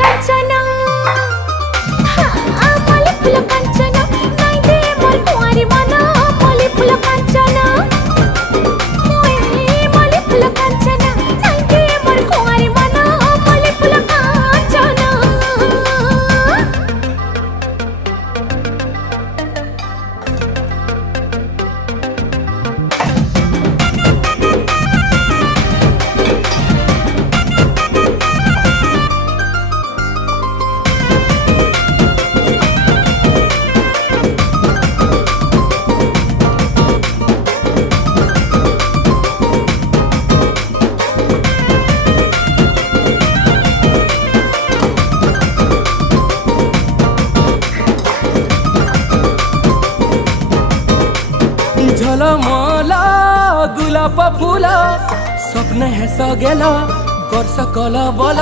कांचना मल्ली फूल कांचना नाई दे मोर कुंवारी मन मल्ली फूल कांचना मल्ली फूल कांचना नाई दे मोर कुंवारी मन मल्ली फूल कांचना। झलमला गुलाब फुला स्वप्न है सगेला कर सकल बल